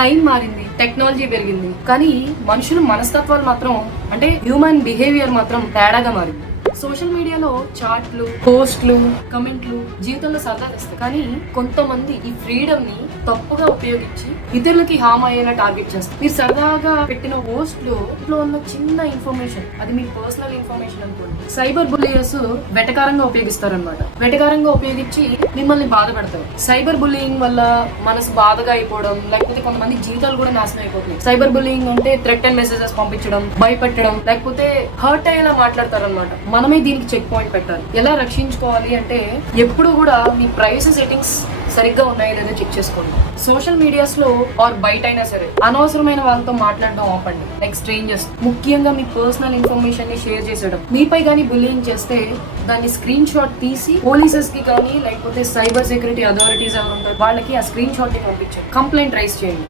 Time మారింది, technology పెరిగింది, కానీ మనుషుల మనస్తత్వాలు మాత్రం అంటే హ్యూమన్ బిహేవియర్ మాత్రం తేడాగా మారింది. సోషల్ మీడియాలో చాట్లు, పోస్ట్లు, కమెంట్లు జీవితంలో సరదా తెస్తాయి, కానీ కొంతమంది ఈ ఫ్రీడమ్ ని తప్పుగా ఉపయోగించి ఇతరులకి హామ్ అయ్యేలా టార్గెట్ చేస్తారు. మీరు సరదాగా పెట్టిన పోస్ట్ లో ఉన్న చిన్న ఇన్ఫర్మేషన్, అది మీ పర్సనల్ ఇన్ఫర్మేషన్ అనుకోండి, సైబర్ బుల్లియర్స్ వెటకారంగా ఉపయోగిస్తారనమాట. వెటకారంగా ఉపయోగించి మిమ్మల్ని బాధ పెడతారు. సైబర్ బుల్లియింగ్ వల్ల మనసు బాధగా అయిపోవడం, లేకపోతే కొంతమంది జీవితాలు కూడా నాశనం అయిపోతున్నాయి. సైబర్ బుల్లియింగ్ అంటే థ్రెట్ అండ్ మెసేజెస్ పంపించడం, భయపెట్టడం, లేకపోతే హర్ట్ అయ్యేలా మాట్లాడతారు అనమాట. మనమే దీనికి చెక్ పాయింట్ పెట్టాలి. ఎలా రక్షించుకోవాలి అంటే ఎప్పుడు కూడా మీ ప్రైవసీ సెట్టింగ్స్ సరిగ్గా ఉన్నాయో లేదో చెక్ చేసుకోండి. సోషల్ మీడియాస్ లో ఆర్ బయట అయినా సరే అనవసరమైన వాళ్ళతో మాట్లాడడం ఆపండి. లైక్ స్ట్రేంజర్స్, ముఖ్యంగా మీ పర్సనల్ ఇన్ఫర్మేషన్ ని షేర్ చేసేయడం. మీపై కానీ బుల్లింగ్ చేస్తే దాన్ని స్క్రీన్ షాట్ తీసి పోలీసెస్ కి కానీ లేకపోతే సైబర్ సెక్యూరిటీ అథారిటీస్ ఎవరు ఉంటారు వాళ్ళకి ఆ స్క్రీన్ షాట్ ని పంపించండి. కంప్లైంట్ రైజ్ చేయండి.